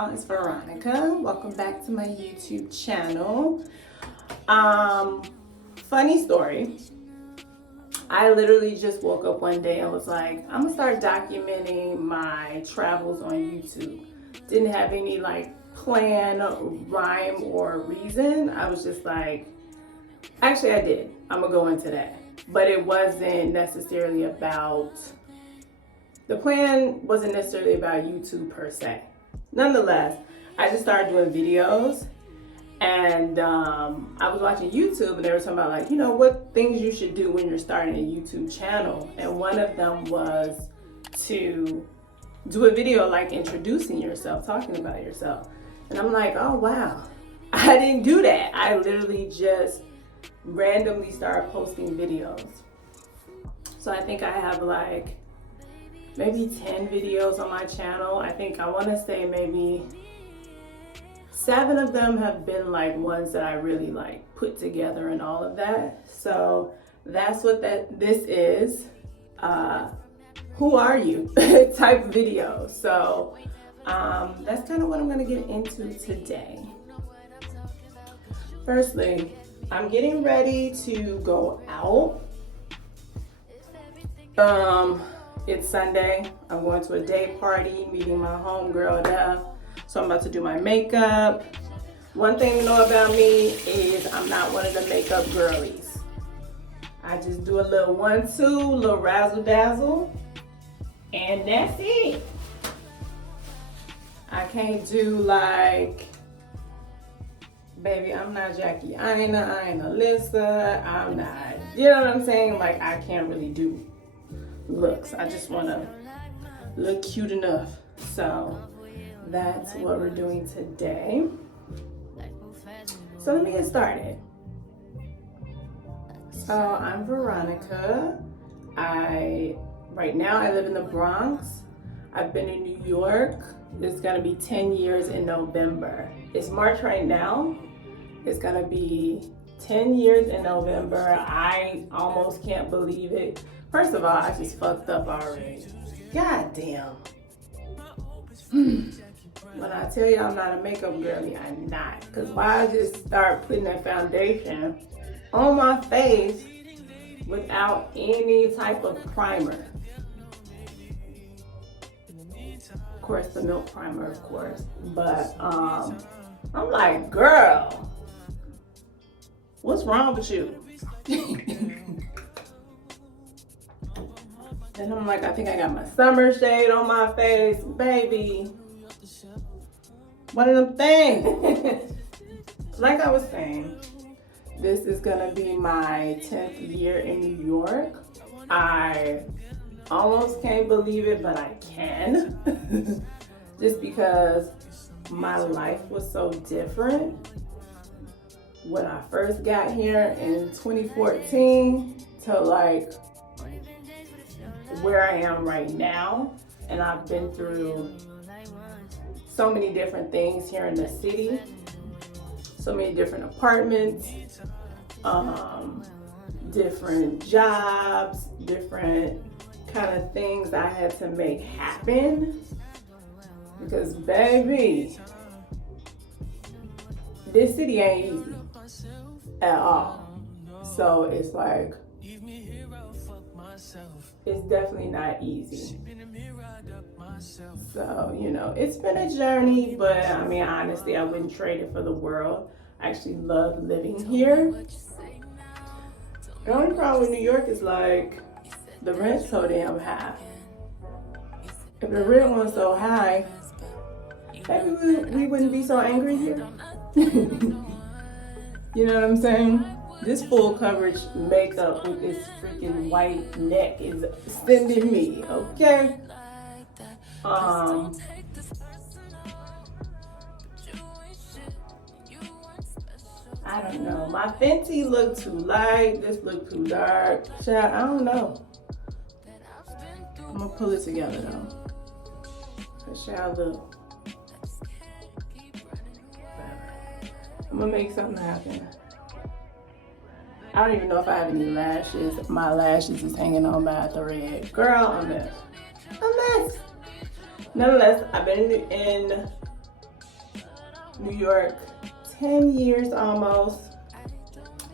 y'all, it's Veronica. Welcome back to my YouTube channel. Funny story. I literally just woke up one day and was like, I'm gonna start documenting my travels on YouTube. Didn't have any like plan, rhyme, or reason. I was just like, actually I did. I'm gonna go into that. But it wasn't necessarily about, the plan wasn't necessarily about YouTube per se. Nonetheless, I just started doing videos, and I was watching YouTube and they were talking about like, you know, what things you should do when you're starting a YouTube channel. And one of them was to do a video like introducing yourself, talking about yourself. And I'm like, oh wow, I didn't do that. I literally just randomly started posting videos. So I think I have like maybe 10 videos on my channel. I think I want to say maybe 7 of them have been like ones that I really like put together and all of that. So that's what this is. Who are you type video. So that's kind of what I'm going to get into today. Firstly, I'm getting ready to go out. It's Sunday. I'm going to a day party, meeting my homegirl there. So I'm about to do my makeup. One thing you know about me is I'm not one of the makeup girlies. I just do a little 1-2, little razzle dazzle, and that's it. I can't do like, baby, I'm not Jackie Aina, I ain't Alyssa, I'm not, you know what I'm saying? Like, I can't really do looks. I just want to look cute enough. So that's what we're doing today. So let me get started. So I'm Veronica. Right now I live in the Bronx. I've been in New York. It's gonna be 10 years in November. It's March right now. It's gonna be 10 years in November. I almost can't believe it. First of all, I just fucked up already. God damn. When I tell you I'm not a makeup girly, I'm not. Because why I just start putting that foundation on my face without any type of primer. Of course, the milk primer, of course. But I'm like, girl, what's wrong with you? And I'm like, I think I got my summer shade on my face. Baby, one of them things. Like I was saying, this is gonna be my 10th year in New York. I almost can't believe it, but I can. Just because my life was so different when I first got here in 2014 to like where I am right now. And I've been through so many different things here in the city, so many different apartments, different jobs, different kind of things I had to make happen. Because baby, this city ain't easy at all. So it's like, it's definitely not easy. So, you know, it's been a journey, but I mean, honestly, I wouldn't trade it for the world. I actually love living here. The only problem with New York is like, the rent's so damn high. If the rent was so high, maybe we wouldn't be so angry here. You know what I'm saying? This full coverage makeup with this freaking white neck is sending me, okay? I don't know. My Fenty look too light. This look too dark. Child, I don't know. I'm gonna pull it together though. Cause child, look. I'm gonna make something happen. I don't even know if I have any lashes. My lashes is hanging on by a thread. Girl, a mess. A mess. Nonetheless, I've been in New York 10 years almost.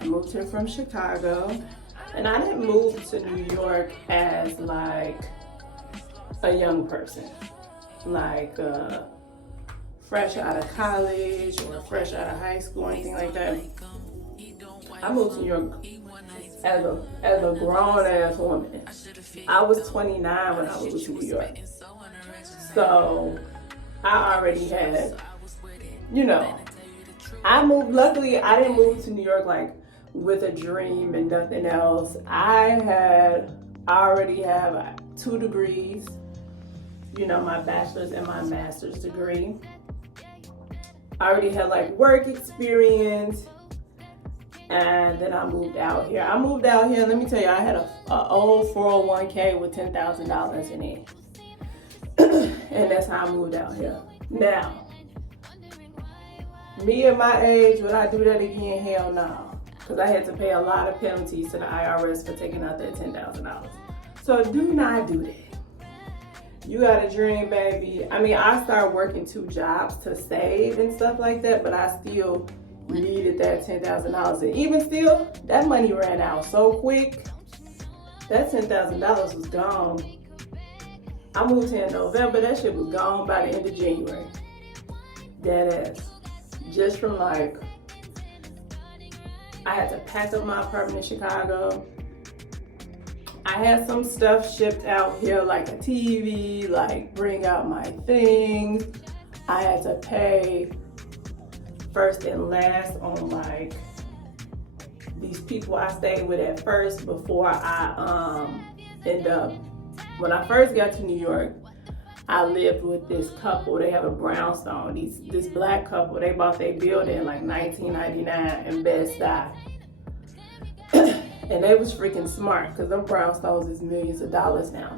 I moved here from Chicago. And I didn't move to New York as like a young person. Like fresh out of college or fresh out of high school or anything like that. I moved to New York as a grown ass woman. I was 29 when I moved to New York. So I already had, you know, I moved, luckily I didn't move to New York like with a dream and nothing else. I already have 2 degrees, you know, my bachelor's and my master's degree. I already had like work experience, and then I moved out here. Let me tell you, I had an old 401k with $10,000 in it. And that's how I moved out here. Now, me at my age, would I do that again? Hell no. Because I had to pay a lot of penalties to the IRS for taking out that $10,000. So do not do that. You got a dream, baby. I mean, I started working 2 jobs to save and stuff like that, but I still needed that $10,000. And even still, that money ran out so quick. That $10,000 was gone. I moved here in November. That shit was gone by the end of January. Dead ass. Just from like, I had to pack up my apartment in Chicago. I had some stuff shipped out here, like a TV, like bring out my things. I had to pay first and last on like these people I stayed with at first before I end up, when I first got to New York, I lived with this couple. They have a brownstone. This black couple, they bought their building in like 1999 in Bed-Stuy. And they was freaking smart, because them brownstones is millions of dollars now.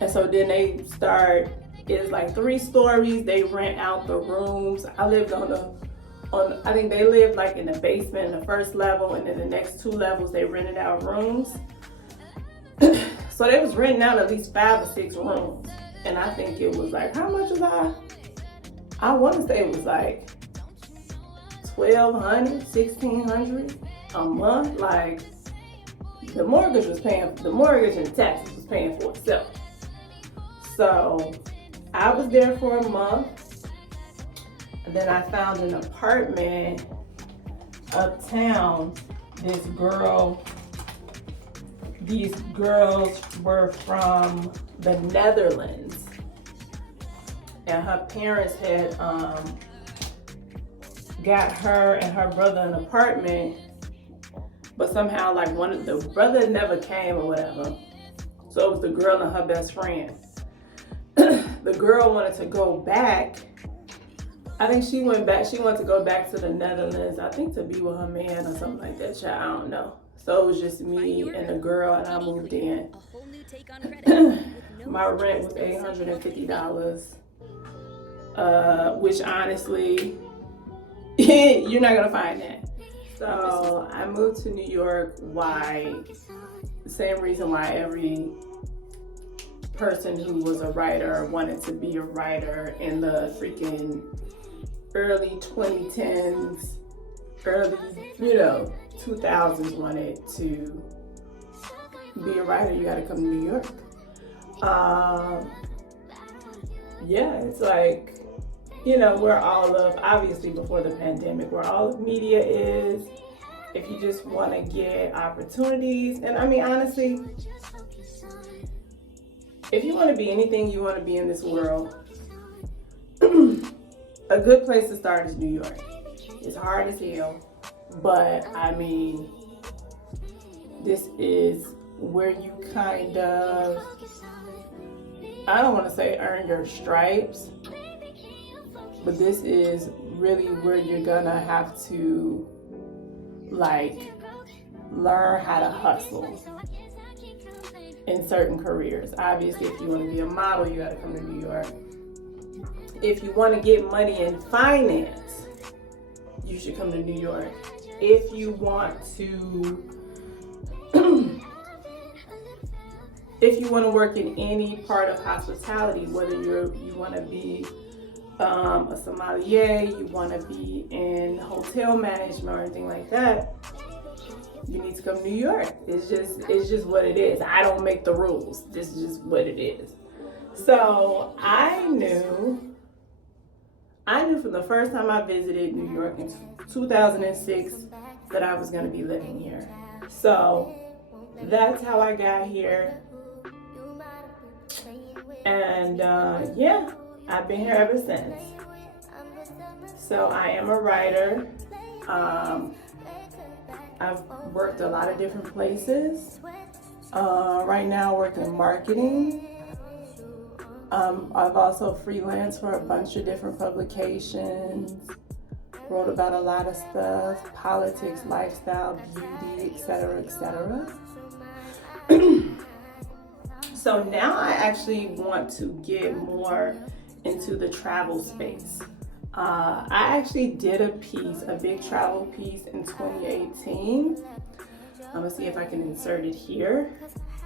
And so then they start, it's like 3 stories. They rent out the rooms. I lived I think they lived like in the basement in the first level, and then the next 2 levels they rented out rooms. So they was renting out at least 5 or 6 rooms. And I think it was like, how much was I want to say it was like $1,200, $1,600 a month. Like the mortgage and the taxes was paying for itself. So I was there for a month, and then I found an apartment uptown. These girls were from the Netherlands, and her parents had got her and her brother an apartment, but somehow like the brother never came or whatever. So it was the girl and her best friend. The girl wanted to go back. I think she went back. She wanted to go back to the Netherlands, I think to be with her man or something like that. Child, I don't know. So it was just me and the girl, and I moved in. My rent was $850, which honestly, you're not gonna find that. So I moved to New York. Why? The same reason why every person who was a writer wanted to be a writer in the freaking early 2010s, early, 2000s wanted to be a writer. You gotta come to New York. Yeah, it's like, where all of, obviously before the pandemic, where all of media is, if you just want to get opportunities. And I mean, honestly, if you want to be anything you want to be in this world, a good place to start is New York. It's hard as hell, but I mean, this is where you kind of, I don't want to say earn your stripes, but this is really where you're gonna have to like learn how to hustle in certain careers. Obviously, if you want to be a model, you gotta come to New York. If you want to get money in finance, you should come to New York. If you want to if you want to work in any part of hospitality, whether you want to be a sommelier, you want to be in hotel management or anything like that, you need to come to New York. It's just what it is. I don't make the rules. This is just what it is. So I knew from the first time I visited New York in 2006 that I was going to be living here. So that's how I got here. And yeah, I've been here ever since. So I am a writer. I've worked a lot of different places. Right now I work in marketing. I've also freelanced for a bunch of different publications. Wrote about a lot of stuff, politics, lifestyle, beauty, etc., etc. So now I actually want to get more into the travel space. I actually did a big travel piece in 2018. I'm gonna see if I can insert it here,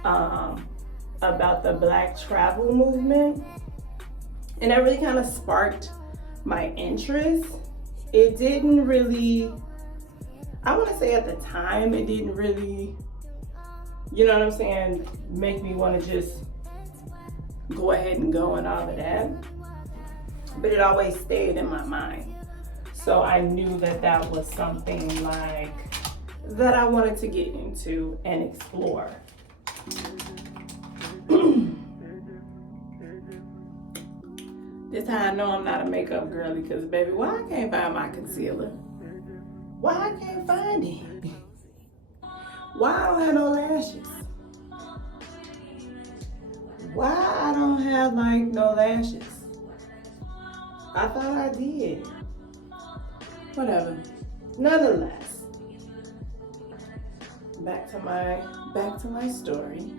about the Black travel movement. And that really kind of sparked my interest. It didn't really, I want to say at the time, it didn't really, you know what I'm saying, make me want to just go ahead and go and all of that. But it always stayed in my mind. So I knew that that was something like that I wanted to get into and explore. This how I know I'm not a makeup girly, because baby, why I can't find my concealer? Why I can't find it? Why I don't have no lashes? Why I don't have like no lashes? I thought I did. Whatever. Nonetheless, back to my story.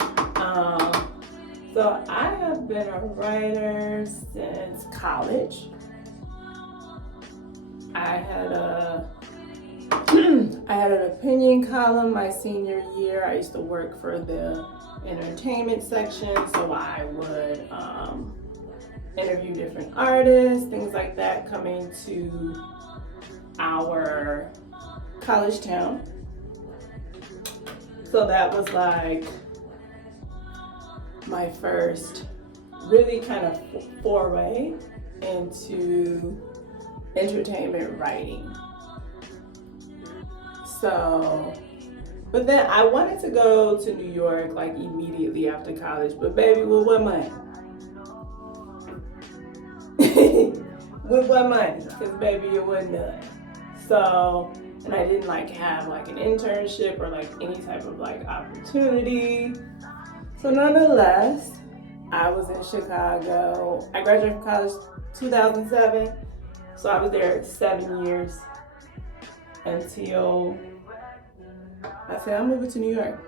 So I have been a writer since college. I had an opinion column my senior year. I used to work for the entertainment section, so I would interview different artists, things like that, coming to our college town. So that was like my first really kind of foray into entertainment writing. So, but then I wanted to go to New York like immediately after college, but baby, with what money? With what money? Because baby, it wasn't done. So, and I didn't like have like an internship or like any type of like opportunity. So nonetheless, I was in Chicago. I graduated from college 2007. So I was there 7 years until I said, I'm moving to New York.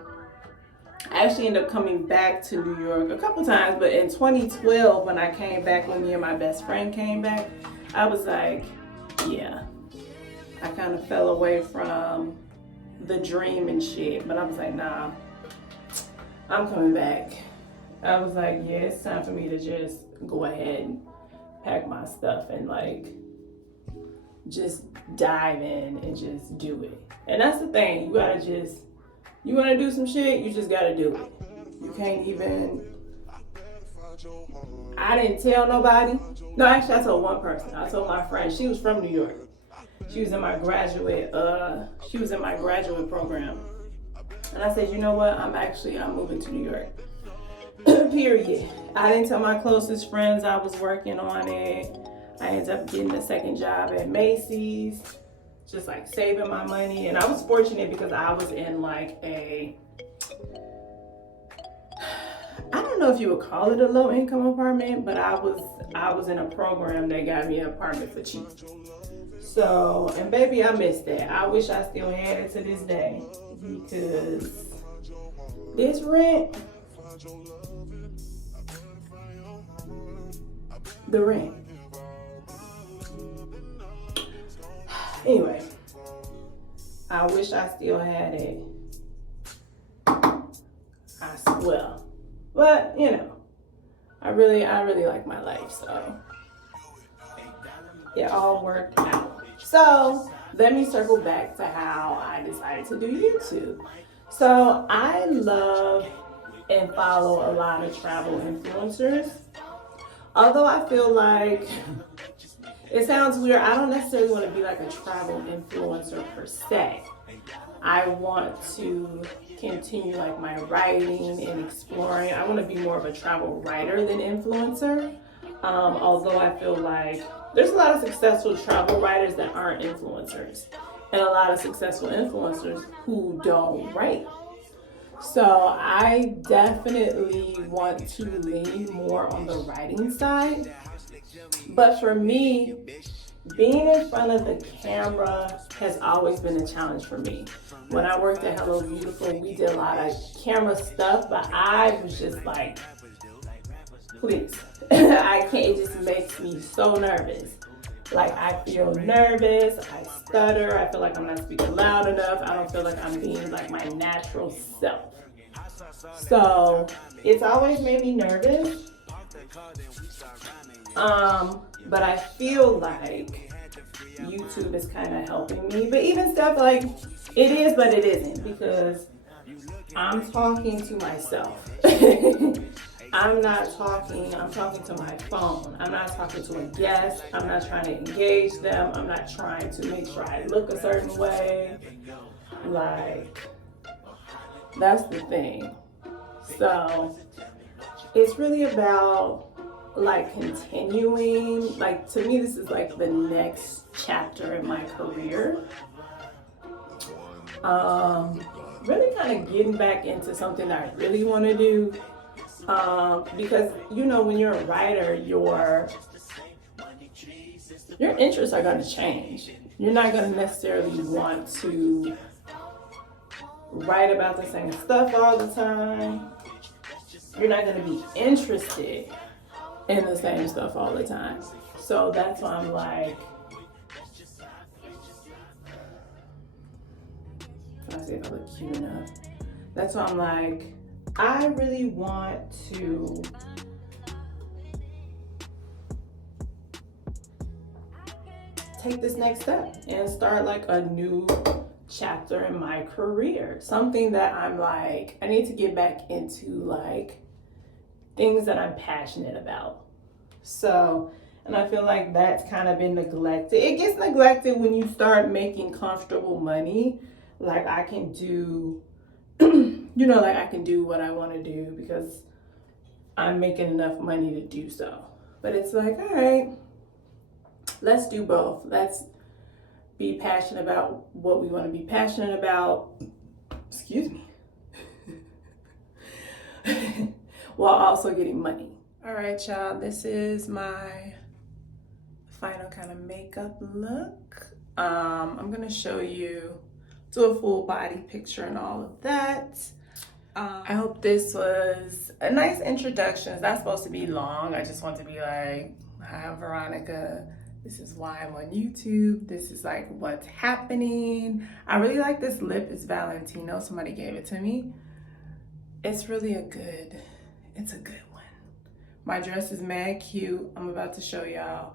I actually ended up coming back to New York a couple times, but in 2012, when I came back, when me and my best friend came back, I was like, yeah. I kind of fell away from the dream and shit, but I was like, nah, I'm coming back. I was like, yeah, it's time for me to just go ahead and pack my stuff and like just dive in and just do it. And that's the thing, you gotta just, you wanna do some shit, you just gotta do it. You can't even, I didn't tell nobody. No, actually I told one person. I told my friend, she was from New York. She was in my graduate program. And I said, you know what, I'm moving to New York. Period. I didn't tell my closest friends I was working on it. I ended up getting a second job at Macy's, just like saving my money. And I was fortunate because I was in like I don't know if you would call it a low income apartment, but I was in a program that got me an apartment for cheap. So, and baby, I missed that. I wish I still had it to this day, because this rent, the rent. Anyway, I wish I still had it. I swear. But, you know, I really like my life, so. it all worked out. So let me circle back to how I decided to do YouTube. So I love and follow a lot of travel influencers. Although I feel like it sounds weird, I don't necessarily want to be like a travel influencer per se. I want to continue like my writing and exploring. I want to be more of a travel writer than influencer. Although I feel like there's a lot of successful travel writers that aren't influencers, and a lot of successful influencers who don't write. So I definitely want to lean more on the writing side. But for me, being in front of the camera has always been a challenge for me. When I worked at Hello Beautiful, we did a lot of camera stuff, but I was just like, please, I can't, it just makes me so nervous. Like I feel nervous, I stutter, I feel like I'm not speaking loud enough, I don't feel like I'm being like my natural self. So it's always made me nervous. But I feel like YouTube is kind of helping me. But even stuff like, it is, but it isn't, because I'm talking to myself. I'm talking to my phone. I'm not talking to a guest. I'm not trying to engage them. I'm not trying to make sure I look a certain way. Like, that's the thing. So it's really about like continuing, like to me this is like the next chapter in my career. Really kind of getting back into something that I really want to do. Because you know, when you're a writer, your interests are going to change. You're not going to necessarily want to write about the same stuff all the time. You're not going to be interested in the same stuff all the time. So that's why I'm like, trying to see if I look cute enough. That's why I'm like, I really want to take this next step and start like a new chapter in my career. Something that I'm like, I need to get back into like things that I'm passionate about. So, and I feel like that's kind of been neglected. It gets neglected when you start making comfortable money. Like I can do, you know, like I can do what I want to do because I'm making enough money to do so. But it's like, all right, let's do both. Let's be passionate about what we want to be passionate about. Excuse me. While also getting money. All right, y'all, this is my final kind of makeup look. I'm gonna show you, do a full body picture and all of that. I hope this was a nice introduction. It's not supposed to be long. I just want to be like, hi, I'm Veronica. This is why I'm on YouTube. This is like what's happening. I really like this lip. It's Valentino. Somebody gave it to me. It's really a good one. My dress is mad cute. I'm about to show y'all.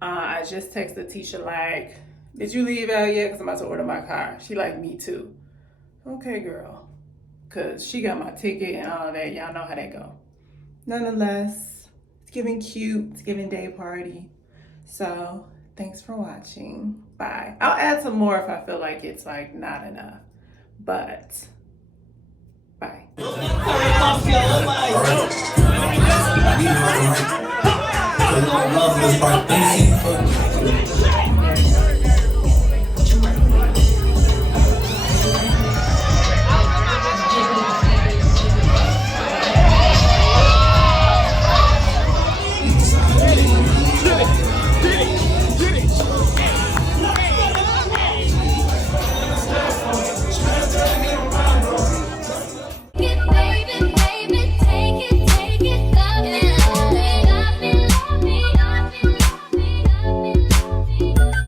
I just texted Tisha like, did you leave out yet? Because I'm about to order my car. She like, me too. Okay, girl. Because she got my ticket and all that. Y'all know how that go. Nonetheless, it's giving cute. It's giving day party. So thanks for watching. Bye. I'll add some more if I feel like it's like not enough. But bye.